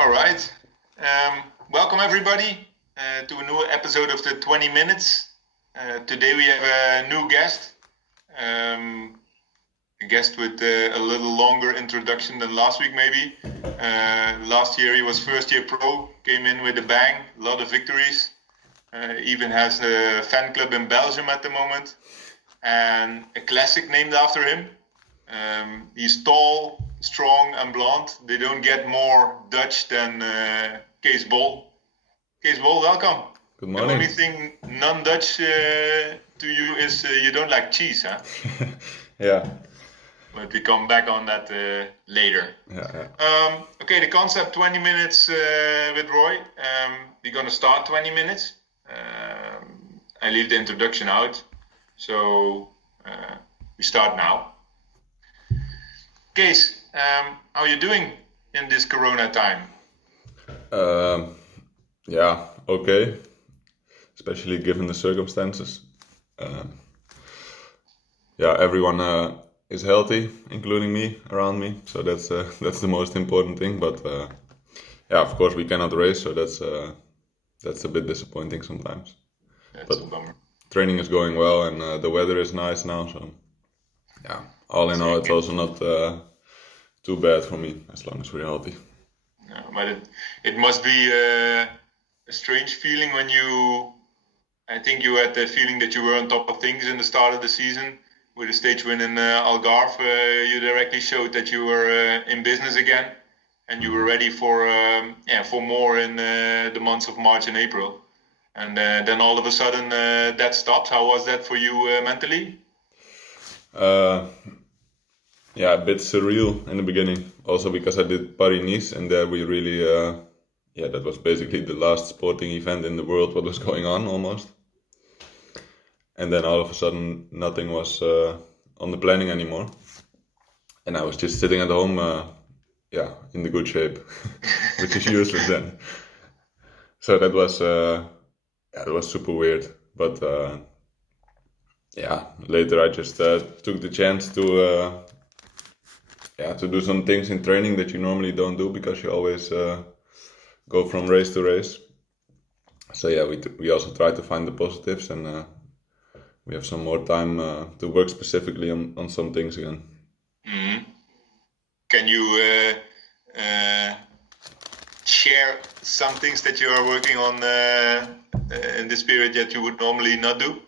All right. Welcome everybody to a new episode of the 20 Minutes. Today we have a new guest. A guest with a little longer introduction than last week maybe. Last year he was first year pro, came in with a bang, a lot of victories. Even has a fan club in Belgium at the moment. And a classic named after him. He's tall, strong and blonde. They don't get more Dutch than Cees Bol. Cees Bol, welcome. Good The morning. only thing non-Dutch to you is you don't like cheese, huh? Yeah. But we come back on that later. Yeah. Okay, the concept 20 minutes with Roy. We're going to start 20 minutes. I leave the introduction out. So we start now. Kees, how are you doing in this Corona time? Yeah. Okay. Especially given the circumstances. Yeah. Everyone is healthy, including me, around me. So that's the most important thing. But yeah, of course we cannot race. So that's a bit disappointing sometimes. That's a bummer. Training is going well, and the weather is nice now. So yeah. All in all, it's also not too bad for me as long as we're healthy. No, but it must be a strange feeling when I think you had the feeling that you were on top of things in the start of the season with a stage win in Algarve. You directly showed that you were in business again and you were ready for more in the months of March and April. And then all of a sudden that stopped. How was that for you mentally? Yeah, a bit surreal in the beginning. Also because I did Paris-Nice, and there we really, that was basically the last sporting event in the world. What was going on almost, and then all of a sudden nothing was on the planning anymore, and I was just sitting at home, in the good shape, which is useless then. So that was super weird, but later I just took the chance to do some things in training that you normally don't do because you always go from race to race. So yeah, we also try to find the positives, and we have some more time to work specifically on some things again. Mm-hmm. Can you share some things that you are working on in this period that you would normally not do?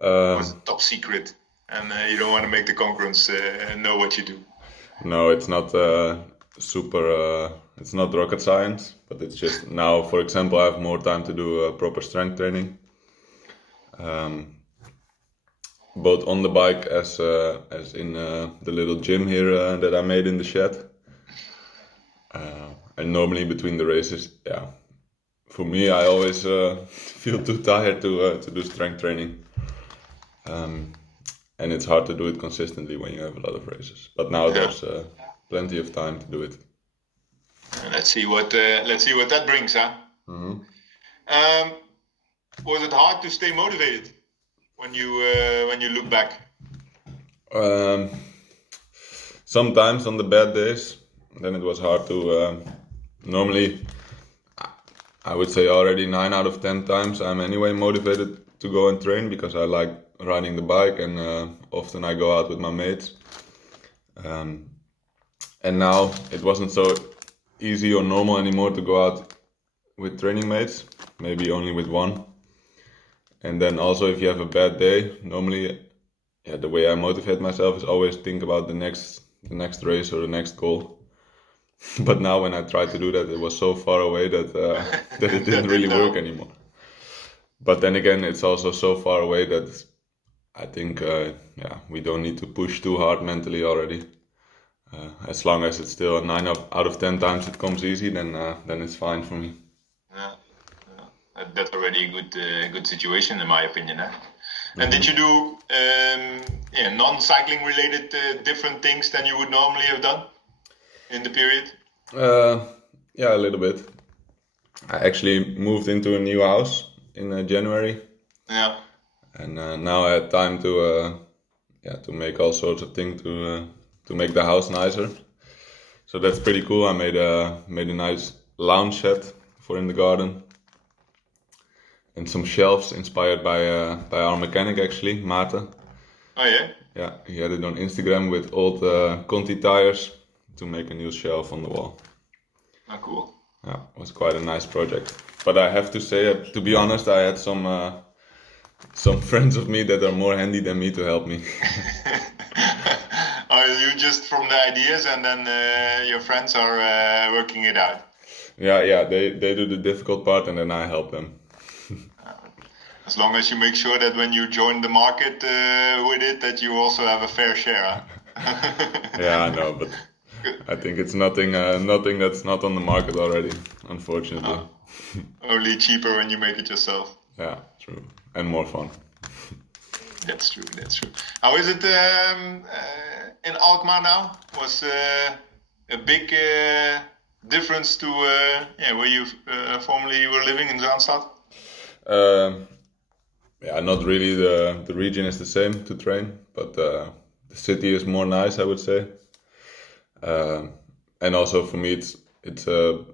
Or is it top secret and you don't want to make the concurrents know what you do? No, it's not it's not rocket science, but it's just now, for example, I have more time to do proper strength training, both on the bike as in the little gym here that I made in the shed. And normally between the races, for me, I always feel too tired to do strength training. And it's hard to do it consistently when you have a lot of races. But now there's plenty of time to do it. Let's see what that brings, huh? Mm-hmm. Was it hard to stay motivated when you look back? Sometimes on the bad days, then it was hard to. Normally, I would say already 9 out of 10 times I'm anyway motivated to go and train because I like riding the bike, and often I go out with my mates. And now it wasn't so easy or normal anymore to go out with training mates, maybe only with one. And then also if you have a bad day, normally the way I motivate myself is always think about the next race or the next goal. But now when I tried to do that, it was so far away that that it didn't really work anymore. But then again, it's also so far away that I think we don't need to push too hard mentally already. As long as it's still 9 out of 10 times it comes easy, then it's fine for me. That's already a good situation in my opinion. Mm-hmm. And did you do non-cycling related different things than you would normally have done in the period? Yeah, a little bit. I actually moved into a new house in January. Yeah. And now I had time to make all sorts of things to make the house nicer. So that's pretty cool. I made a nice lounge set for in the garden, and some shelves inspired by our mechanic actually, Maarten. Oh yeah. Yeah, he had it on Instagram with old Conti tires to make a new shelf on the wall. Oh, cool. Yeah, it was quite a nice project. But I have to say, to be honest, I had some friends of me that are more handy than me to help me. Are you just from the ideas and then your friends are working it out? Yeah, they do the difficult part and then I help them. As long as you make sure that when you join the market with it, that you also have a fair share. Huh? Yeah, I know, but I think it's nothing that's not on the market already, unfortunately. Only cheaper when you make it yourself. Yeah, true. And more fun. That's true. How is it in Alkmaar now? Was a big difference to where you formerly were living in Zaanstad? Yeah, not really. The region is the same to train, but the city is more nice, I would say. And also for me, it's a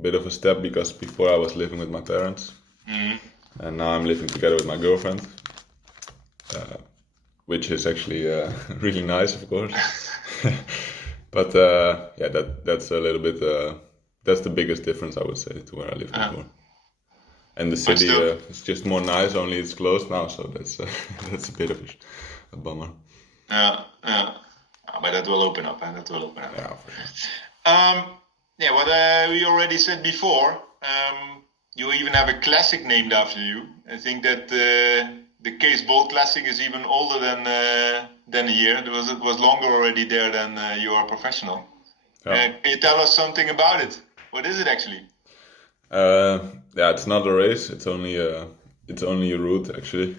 bit of a step because before I was living with my parents, and now I'm living together with my girlfriend, which is actually really nice, of course. But yeah, that's a little bit that's the biggest difference, I would say, to where I lived before. And the city is just more nice. Only it's closed now, so that's that's a bit of a bummer. Yeah. But that will open up, and that will open up. Yeah, for sure. Yeah, what we already said before, you even have a classic named after you. I think that the Cees Bol Classic is even older than a year. It was longer already there than you are professional. Yeah. Can you tell us something about it? What is it actually? Yeah, it's not a race. It's only a route actually,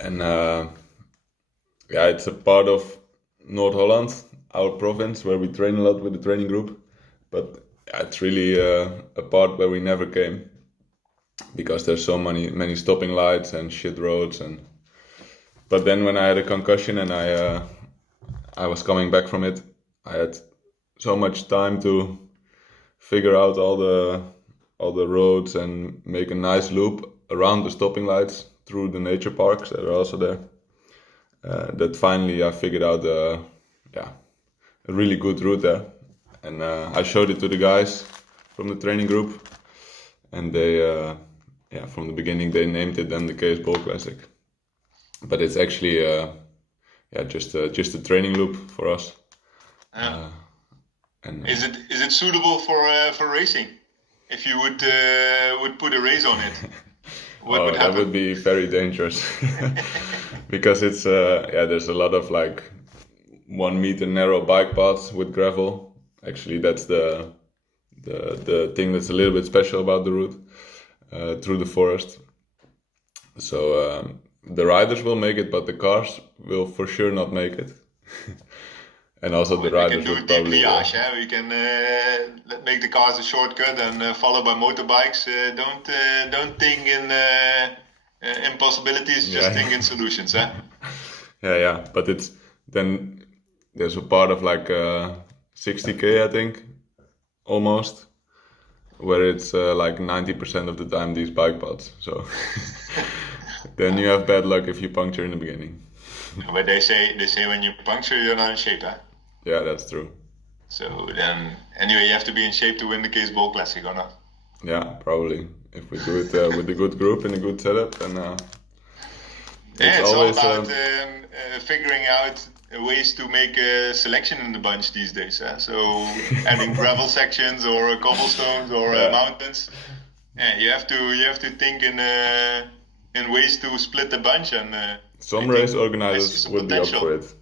and yeah, it's a part of North Holland, our province, where we train a lot with the training group. But yeah, it's really a part where we never came because there's so many stopping lights and shit roads. But then when I had a concussion and I was coming back from it, I had so much time to figure out all the roads and make a nice loop around the stopping lights through the nature parks that are also there. That finally I figured out a really good route there, and I showed it to the guys from the training group, and they from the beginning they named it then the Cees Bol Classic, but it's actually just a training loop for us. And is it suitable for racing? If you would put a race on it, what would happen? That would be very dangerous because it's there's a lot of like 1 meter narrow bike paths with gravel. Actually, that's the thing that's a little bit special about the route through the forest. So the riders will make it, but the cars will for sure not make it. And also the riders would probably. We can make the cars a shortcut and followed by motorbikes. Don't think in impossibilities. Just think in solutions. Yeah. But it's then there's a part of like 60k, I think, almost, where it's like 90% of the time these bike paths. So then you have bad luck if you puncture in the beginning. But they say when you puncture, you're not in shape, huh? Yeah, that's true. So then, anyway, you have to be in shape to win the Cees Bol Classic, or not? Yeah, probably. If we do it with a good group and a good setup, then it's always all about figuring out ways to make a selection in the bunch these days. So adding gravel sections or cobblestones or mountains. Yeah, you have to think in ways to split the bunch, and some race organizers would be up for it.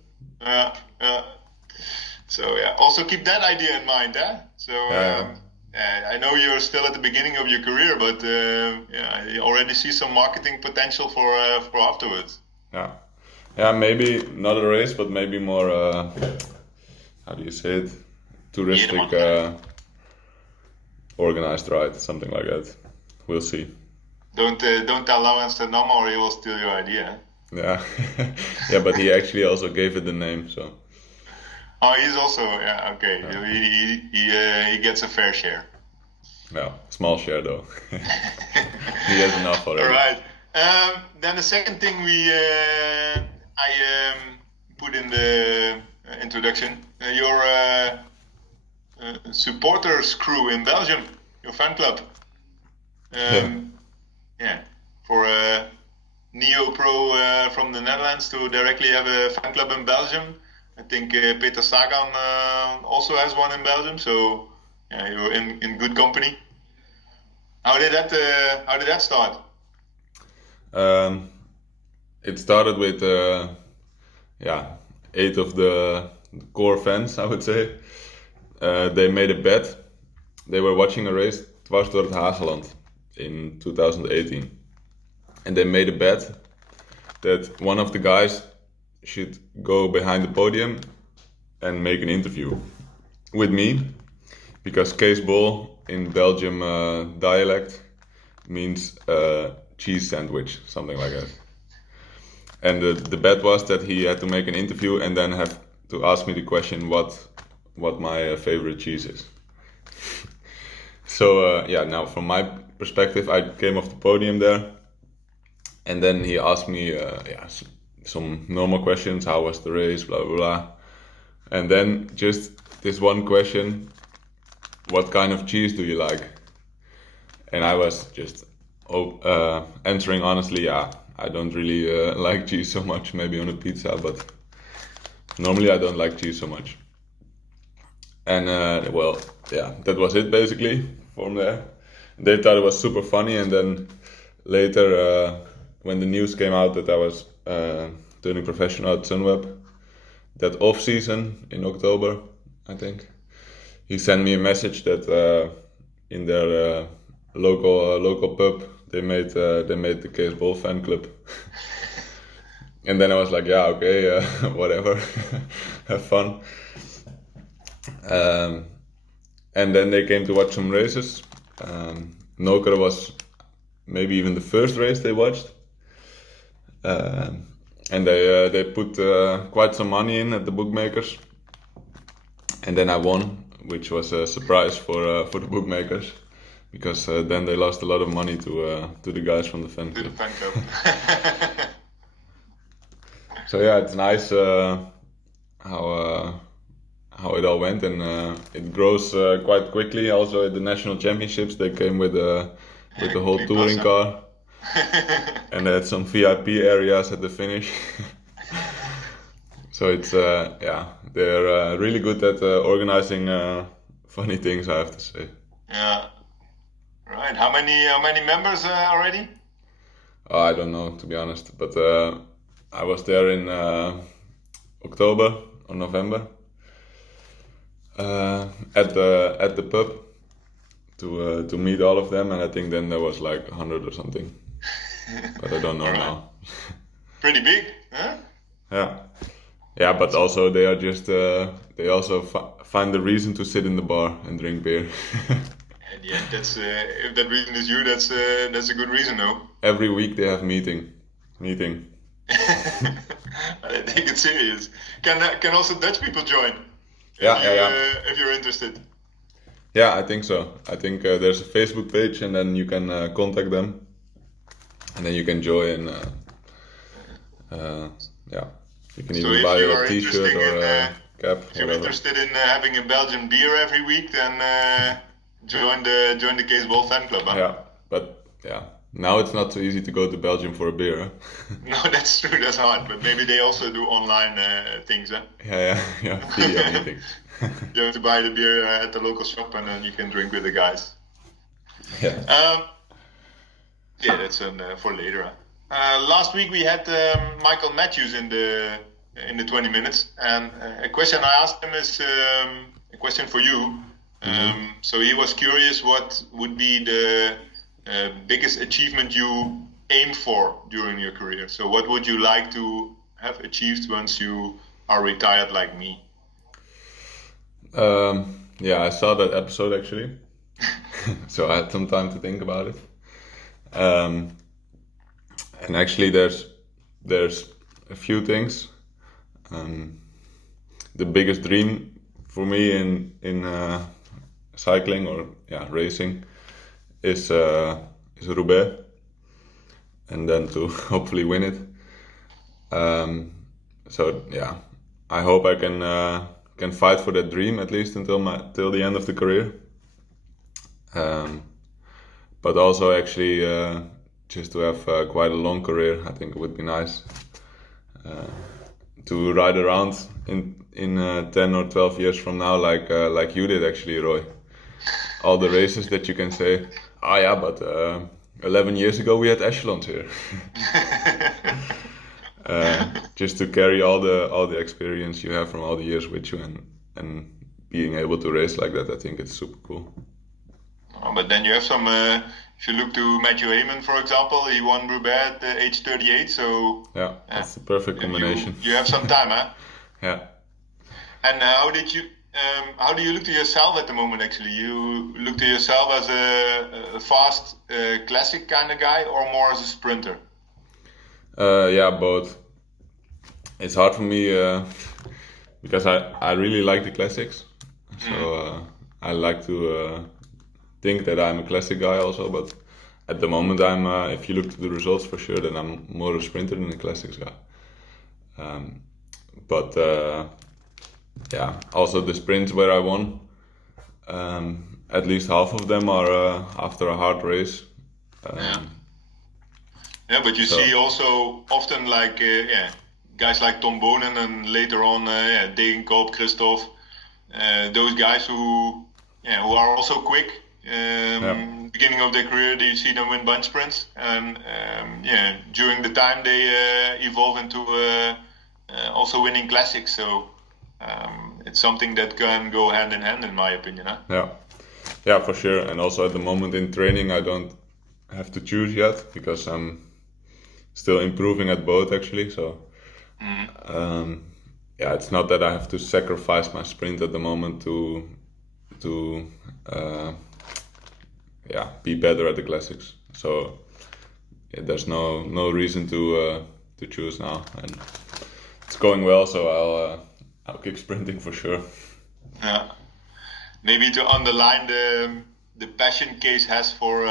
So yeah, also keep that idea in mind, huh? So I know you're still at the beginning of your career, but you already see some marketing potential for afterwards. Yeah, maybe not a race, but maybe more. How do you say it? Touristic, organized ride, something like that. We'll see. Don't tell Laurens the number, or he will steal your idea. Yeah, yeah, but he actually also gave it the name, so. Oh, he's also okay. He gets a fair share. Yeah, small share though. He has enough already. All right. Then the second thing I put in the introduction, your supporters crew in Belgium, your fan club. Yeah, for a neo-pro from the Netherlands to directly have a fan club in Belgium. I think Peter Sagan also has one in Belgium, so yeah, you're in good company. How did that start? It started with 8 of the core fans, I would say. They made a bet. They were watching a race dwars door het Hageland in 2018. And they made a bet that one of the guys should go behind the podium and make an interview with me, because Cees Bol in Belgium dialect means cheese sandwich, something like that. And the bet was that he had to make an interview and then have to ask me the question what my favorite cheese is. So now from my perspective, I came off the podium there, and then he asked me some normal questions. How was the race? Blah blah blah. And then just this one question: what kind of cheese do you like? And I was just answering honestly, I don't really like cheese so much. Maybe on a pizza, but normally I don't like cheese so much. And that was it basically from there. They thought it was super funny, and then later when the news came out that I was turning professional at Sunweb, that off season in October, I think, he sent me a message that in their local pub they made the Cees Bol fan club. And then I was like, yeah, okay, whatever, have fun. And then they came to watch some races. Noker was maybe even the first race they watched. And they put quite some money in at the bookmakers. And then I won, which was a surprise for the bookmakers, because then they lost a lot of money to the guys from the fan club. To the fan club. So yeah, it's nice how it all went, and it grows quite quickly. Also at the national championships, they came with the whole touring car, and they had some VIP areas at the finish. So it's they're really good at organizing funny things, I have to say. Yeah. Right. How many members already? I don't know, to be honest, but I was there in October or November at the pub to meet all of them, and I think then there was like 100 or something, but I don't know now. Pretty big, huh? Yeah, but also they are just they also find the reason to sit in the bar and drink beer. And yeah, that's if that reason is you, that's a good reason, though. Every week they have meeting. I take it serious. Can also Dutch people join? If you're interested. Yeah, I think so. I think there's a Facebook page, and then you can contact them, and then you can join. You can even buy a T-shirt or a cap. If you're interested in having a Belgian beer every week, then join the Cees Bol fan club. Huh? Yeah, but now it's not so easy to go to Belgium for a beer. Huh? No, that's true. That's hard. But maybe they also do online things. Huh? Yeah. Video meetings. You have to buy the beer at the local shop, and then you can drink with the guys. Yeah. That's for later. Last week we had Michael Matthews in the 20 minutes, and a question I asked him is a question for you. So he was curious what would be the biggest achievement you aim for during your career. So what would you like to have achieved once you are retired like me? I saw that episode actually, so I had some time to think about it. And actually, there's a few things. The biggest dream for me in cycling or racing is Roubaix, and then to hopefully win it. So yeah, I hope I can fight for that dream at least till the end of the career. But also actually just to have quite a long career, I think it would be nice to ride around in 10 or 12 years from now, like you did actually, Roy. All the races that you can say, oh yeah, but 11 years ago we had echelons here. Just to carry all the experience you have from all the years with you and being able to race like that, I think it's super cool. But then you have some. If you look to Matthew Heyman, for example, he won Roubaix at age 38. So yeah, that's the perfect combination. You have some time, huh? Yeah. And how do you look to yourself at the moment? Actually, you look to yourself as a fast classic kind of guy, or more as a sprinter? Yeah, both. It's hard for me because I really like the classics, so I like to think that I'm a classic guy also. But at the moment, I'm if you look to the results for sure, then I'm more a sprinter than a classics guy. But yeah, also the sprints where I won, at least half of them are after a hard race. Yeah, but you see also often like guys like Tom Bonen and later on Degenkolb, Christoph, those guys who are also quick. Beginning of their career, you see them win bunch sprints, and during the time they evolve into also winning classics. So it's something that can go hand in hand, in my opinion. Huh? Yeah, for sure. And also at the moment in training, I don't have to choose yet because I'm still improving at both actually. So it's not that I have to sacrifice my sprint at the moment to be better at the classics. So there's no reason to choose now, and it's going well. So I'll keep sprinting for sure. Yeah, maybe to underline the passion Cees has for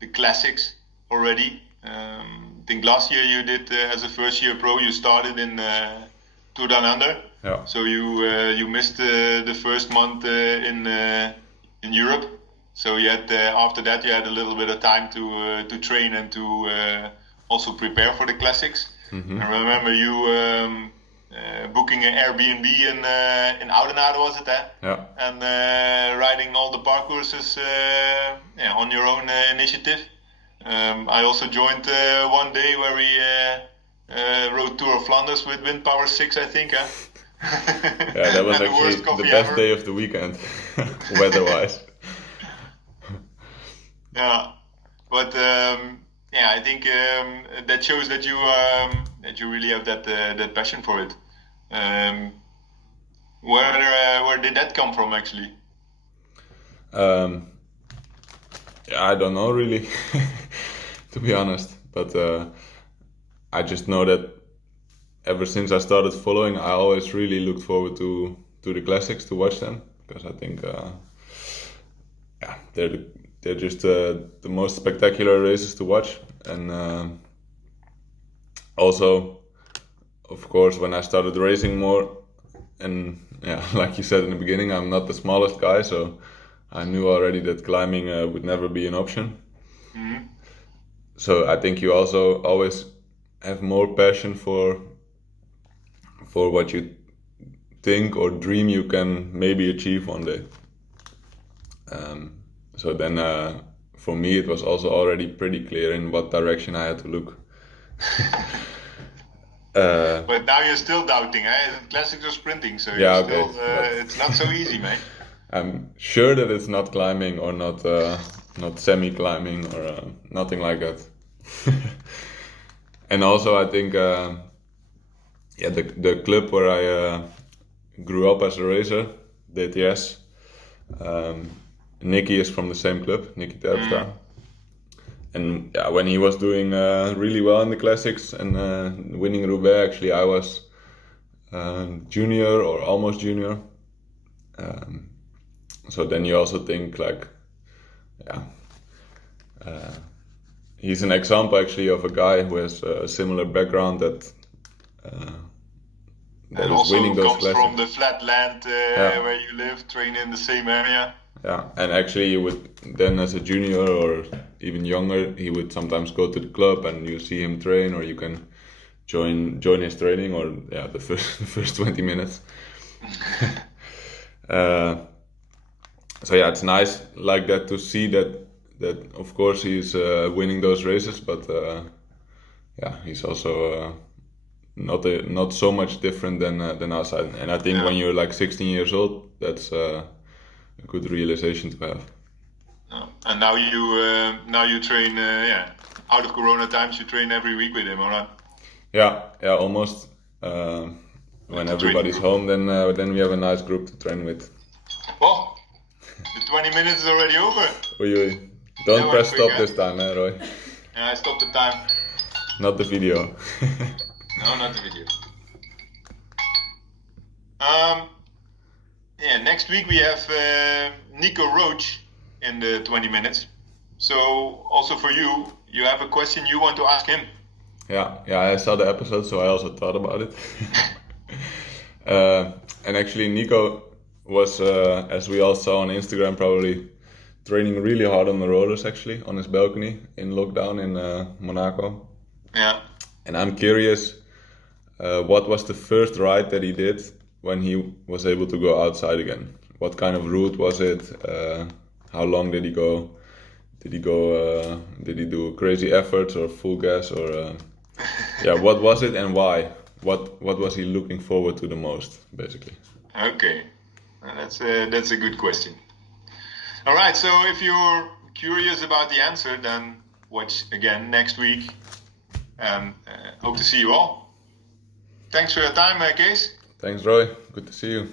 the classics already. I think last year you did as a first year pro. You started in Tour Down Under. Yeah. So you missed the first month in Europe. So you had after that you had a little bit of time to train and to also prepare for the classics. Mm-hmm. I remember you booking an Airbnb in Oudenaarde, was it? Yeah. And riding all the parcourses on your own initiative. I also joined one day where we rode Tour of Flanders with Wind Power 6, I think. Yeah, that was actually the best day of the weekend, weather-wise. Yeah, but I think that shows that you really have that passion for it. Where did that come from, actually? I don't know really, to be honest. But I just know that ever since I started following, I always really looked forward to the classics, to watch them, because I think they're just the most spectacular races to watch. And also, of course, when I started racing more, and like you said in the beginning, I'm not the smallest guy, so I knew already that climbing would never be an option. Mm-hmm. So I think you also always have more passion for what you think or dream you can maybe achieve one day. So then for me it was also already pretty clear in what direction I had to look. But now you're still doubting, eh? Classics or sprinting, so it's not so easy, man. I'm sure that it's not climbing or not semi-climbing or nothing like that. And also I think the club where I grew up as a racer, DTS, Nicky is from the same club, Nicky Terpstra. And when he was doing really well in the classics and winning Roubaix, actually I was junior or almost junior. So then you also think like, He's an example actually of a guy who has a similar background that and is also winning those comes from classics. the flat land where you live, train in the same area. Yeah, and actually he would then as a junior or even younger, he would sometimes go to the club and you see him train, or you can join his training, or the first 20 minutes. So yeah, it's nice like that to see that of course he's winning those races, but he's also not so much different than us. And I think when you're like 16 years old, that's a good realization to have. And now you train out of Corona times, you train every week with him, alright? Yeah, almost. When everybody's home, then we have a nice group to train with. Oh, the 20 minutes is already over. Oei. Don't press stop this time, Roy. Yeah, I stopped the time. Not the video. No, not the video. Next week we have Nico Roach in the 20 minutes. So also for you, you have a question you want to ask him. Yeah, I saw the episode, so I also thought about it. And actually, Nico was, as we all saw on Instagram, probably training really hard on the rollers, actually, on his balcony in lockdown in Monaco. Yeah. And I'm curious, what was the first ride that he did when he was able to go outside again? What kind of route was it? How long did he go? Did he do crazy efforts or full gas or? What was it and why? What was he looking forward to the most, basically? Okay, that's a good question. All right, so if you're curious about the answer, then watch again next week. Hope to see you all. Thanks for your time, Cees. Thanks, Roy. Good to see you.